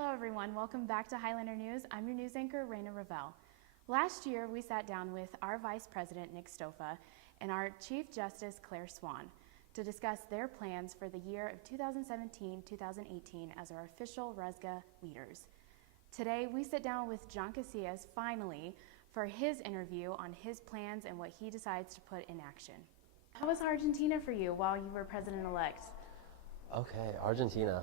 Hello everyone, welcome back to Highlander News. I'm your news anchor, Raina Ravel. Last year, we sat down with our Vice President, Nick Stofa, and our Chief Justice, Claire Swan, to discuss their plans for the year of 2017-2018 as our official RUSGA leaders. Today, we sit down with John Casillas, finally, for his interview on his plans and what he decides to put in action. How was Argentina for you while you were president-elect? Okay, Argentina.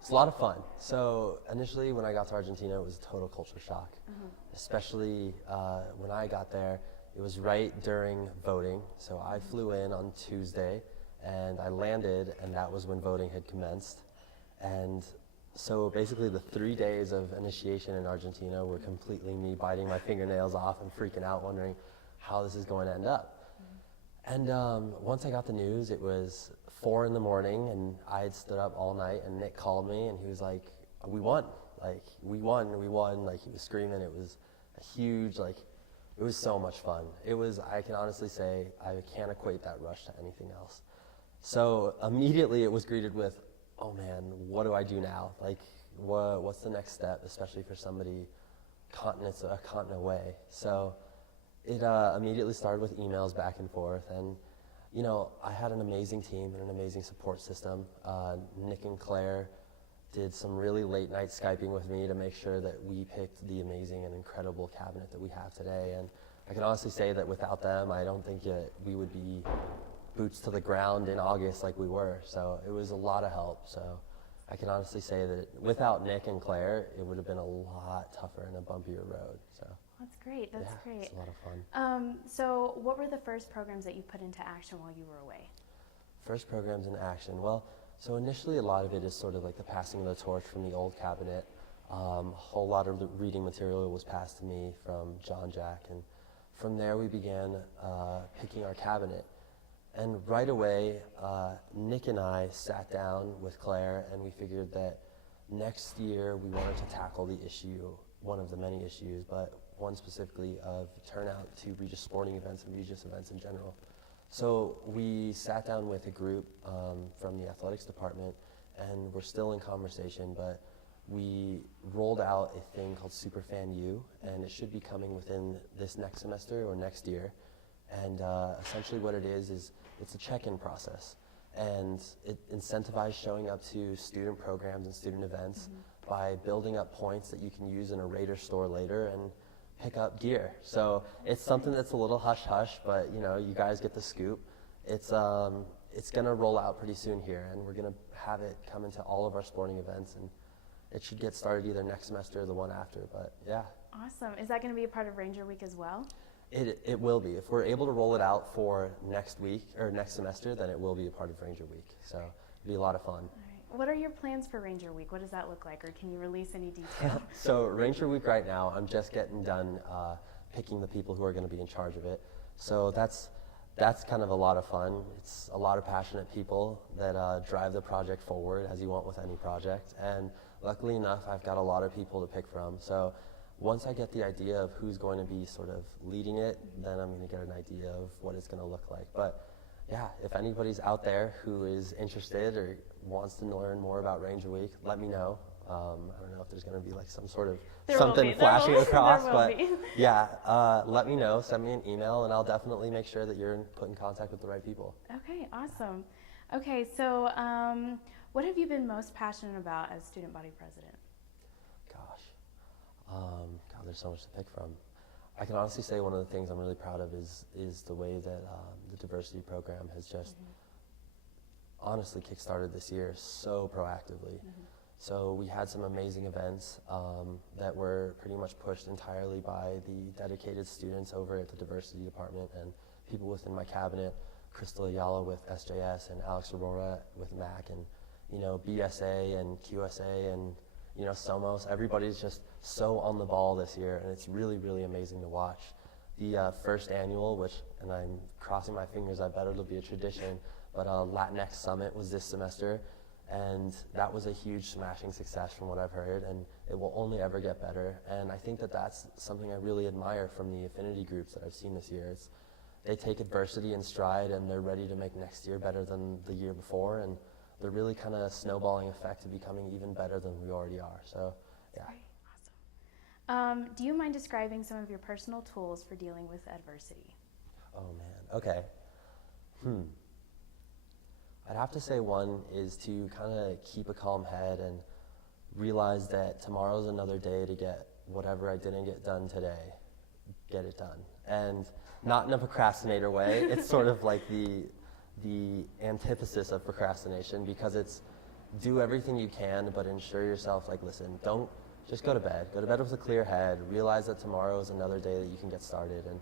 It's a lot of fun. So initially when I got to Argentina, it was a total culture shock. Especially when I got there, it was right during voting. So I flew in on Tuesday and I landed, and that was when voting had commenced. And so basically the 3 days of initiation in Argentina were completely me biting my fingernails off and freaking out, wondering how this is going to end up. And once I got the news, it was 4 in the morning, and I had stood up all night, and Nick called me, and he was like, we won. Like, we won. Like, he was screaming. It was a huge, like, it was so much fun. It was, I can honestly say, I can't equate that rush to anything else. So immediately it was greeted with, oh man, what do I do now? Like, what's the next step, especially for somebody a continent away? So it immediately started with emails back and forth, and you know, I had an amazing team and an amazing support system. Nick and Claire did some really late night Skyping with me to make sure that we picked the amazing and incredible cabinet that we have today. And I can honestly say that without them, I don't think we would be boots to the ground in August like we were. So it was a lot of help. So I can honestly say that without Nick and Claire, it would have been a lot tougher and a bumpier road. So. That's great. That's great. It's a lot of fun. So what were the first programs that you put into action while you were away? First programs in action. Well, so initially a lot of it is sort of like the passing of the torch from the old cabinet. A whole lot of the reading material was passed to me from John Jack, and from there we began picking our cabinet. And right away, Nick and I sat down with Claire, and we figured that next year we wanted to tackle the issue, one of the many issues, but one specifically of turnout to Regis sporting events and Regis events in general. So we sat down with a group from the athletics department, and we're still in conversation, but we rolled out a thing called Superfan U, and it should be coming within this next semester or next year. And essentially what it is it's a check-in process, and it incentivizes showing up to student programs and student events by building up points that you can use in a Raider store later and pick up gear. So it's something that's a little hush-hush, but you know, you guys get the scoop. It's gonna roll out pretty soon here, and we're gonna have it come into all of our sporting events, and it should get started either next semester or the one after, but yeah. Awesome. Is that gonna be a part of Ranger Week as well? It will be. If we're able to roll it out for next week or next semester, then it will be a part of Ranger Week. So it'll be a lot of fun. All right. What are your plans for Ranger Week? What does that look like, or can you release any details? So Ranger Week right now, I'm just getting done picking the people who are going to be in charge of it. So that's kind of a lot of fun. It's a lot of passionate people that drive the project forward, as you want with any project. And luckily enough, I've got a lot of people to pick from. So once I get the idea of who's going to be sort of leading it, then I'm going to get an idea of what it's going to look like. But yeah, if anybody's out there who is interested or wants to learn more about Ranger Week, let me know. I don't know if there's going to be like some sort of something flashing across, but yeah, let me know. Send me an email, and I'll definitely make sure that you're put in contact with the right people. Okay, awesome. Okay, so what have you been most passionate about as Student Body President? God, there's so much to pick from. I can honestly say one of the things I'm really proud of is the way that the diversity program has just honestly kickstarted this year so proactively. So we had some amazing events that were pretty much pushed entirely by the dedicated students over at the diversity department and people within my cabinet, Crystal Ayala with SJS and Alex Aurora with MAC, and you know, BSA and QSA and you know, Somos. Everybody's just so on the ball this year, and it's really, really amazing to watch. The first annual, and I'm crossing my fingers, I bet it'll be a tradition, but Latinx Summit was this semester, and that was a huge smashing success from what I've heard, and it will only ever get better. And I think that that's something I really admire from the affinity groups that I've seen this year. They take adversity in stride, and they're ready to make next year better than the year before, and the really kind of snowballing effect of becoming even better than we already are. So, yeah. Great. Awesome. Do you mind describing some of your personal tools for dealing with adversity? Oh man, okay. I'd have to say one is to kind of keep a calm head and realize that tomorrow's another day to get whatever I didn't get done today, get it done. And not in a procrastinator way. It's sort of like the antithesis of procrastination, because it's do everything you can, but ensure yourself, like, listen, don't just go to bed. Go to bed with a clear head. Realize that tomorrow is another day that you can get started. And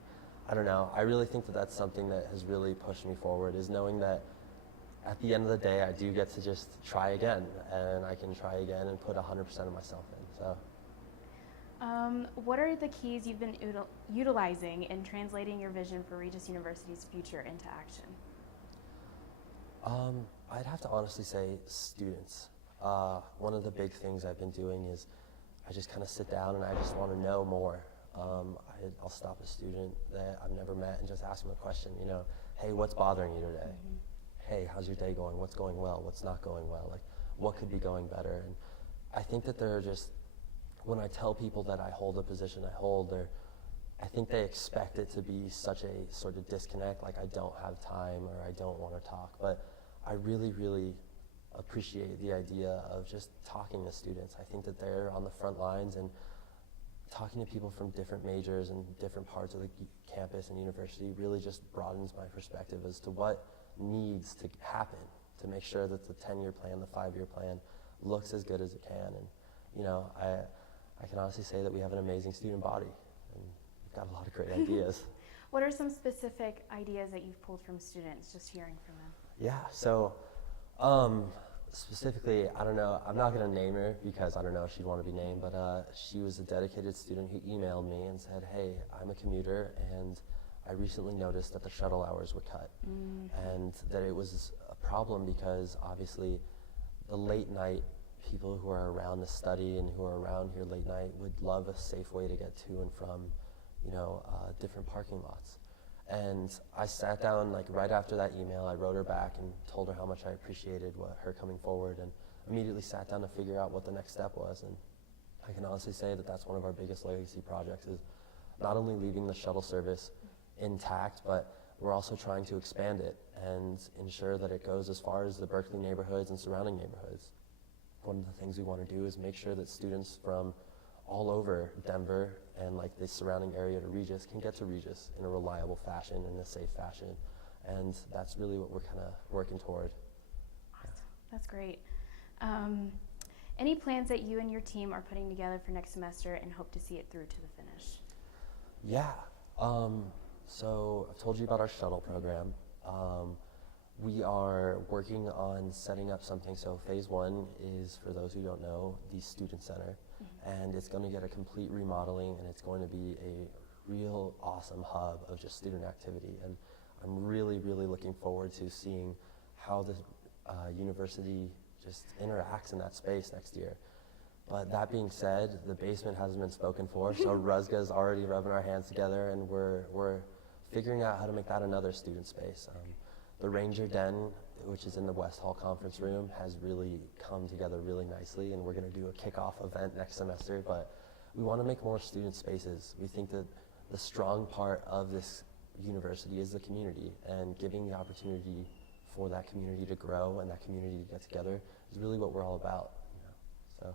I don't know, I really think that that's something that has really pushed me forward, is knowing that at the end of the day, I do get to just try again, and I can try again and put 100% of myself in. So, what are the keys you've been utilizing in translating your vision for Regis University's future into action? I'd have to honestly say students. One of the big things I've been doing is I just kind of sit down and I just want to know more. I'll stop a student that I've never met and just ask them a question, you know, hey, what's bothering you today? Hey, how's your day going? What's going well? What's not going well? Like, what could be going better? And I think that they're just, when I tell people that I hold a position I hold, I think they expect it to be such a sort of disconnect, like I don't have time or I don't want to talk. But I really, really appreciate the idea of just talking to students. I think that they're on the front lines, and talking to people from different majors and different parts of the campus and university really just broadens my perspective as to what needs to happen to make sure that the 10-year plan, the 5-year plan looks as good as it can. And, you know, I can honestly say that we have an amazing student body, and we've got a lot of great ideas. What are some specific ideas that you've pulled from students, just hearing from them? Yeah, so specifically, I don't know, I'm not going to name her because I don't know if she'd want to be named, but she was a dedicated student who emailed me and said, hey, I'm a commuter, and I recently noticed that the shuttle hours were cut, and that it was a problem because obviously the late night people who are around to study and who are around here late night would love a safe way to get to and from, you know, different parking lots. And I sat down, like, right after that email, I wrote her back and told her how much I appreciated her coming forward, and immediately sat down to figure out what the next step was. And I can honestly say that that's one of our biggest legacy projects, is not only leaving the shuttle service intact, but we're also trying to expand it and ensure that it goes as far as the Berkeley neighborhoods and surrounding neighborhoods. One of the things we want to do is make sure that students from all over Denver and like the surrounding area to Regis can get to Regis in a reliable fashion, in a safe fashion. And that's really what we're kind of working toward. Awesome. That's great. Any plans that you and your team are putting together for next semester and hope to see it through to the finish? Yeah. So I've told you about our shuttle program. We are working on setting up something. So phase 1 is, for those who don't know, the student center. And it's going to get a complete remodeling, and it's going to be a real awesome hub of just student activity. And I'm really, really looking forward to seeing how the university just interacts in that space next year. But that being said, the basement hasn't been spoken for, so RUSGA is already rubbing our hands together, and we're figuring out how to make that another student space. The Ranger Den, which is in the West Hall conference room, has really come together really nicely, and we're going to do a kickoff event next semester. But we want to make more student spaces. We think that the strong part of this university is the community, and giving the opportunity for that community to grow and that community to get together is really what we're all about. You know?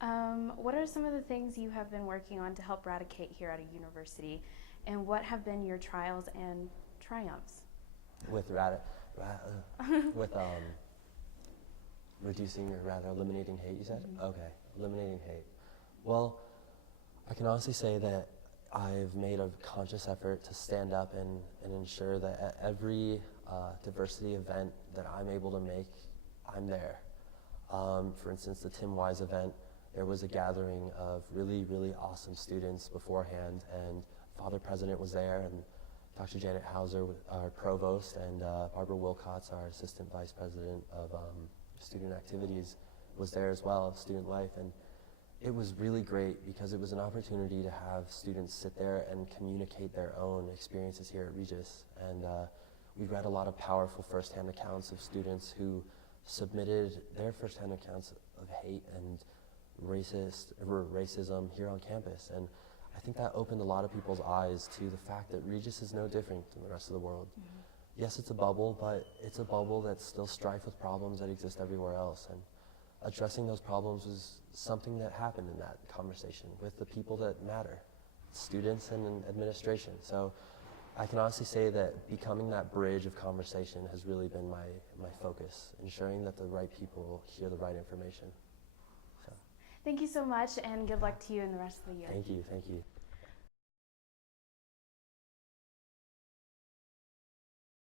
So. What are some of the things you have been working on to help eradicate here at a university, and what have been your trials and triumphs? With reducing, or rather eliminating hate, you said? Okay, eliminating hate. Well, I can honestly say that I've made a conscious effort to stand up and ensure that at every diversity event that I'm able to make, I'm there. For instance, the Tim Wise event, there was a gathering of really, really awesome students beforehand, and Father President was there, and Dr. Janet Hauser, our provost, and Barbara Wilcox, our assistant vice president of student activities, was there as well, student life. And it was really great because it was an opportunity to have students sit there and communicate their own experiences here at Regis. And we read a lot of powerful firsthand accounts of students who submitted their firsthand accounts of hate and racism here on campus. And I think that opened a lot of people's eyes to the fact that Regis is no different than the rest of the world. Yes, it's a bubble, but it's a bubble that's still strife with problems that exist everywhere else. And addressing those problems was something that happened in that conversation with the people that matter, students and administration. So I can honestly say that becoming that bridge of conversation has really been my focus, ensuring that the right people hear the right information. So, Thank you so much, and good luck to you in the rest of the year. thank you, thank you.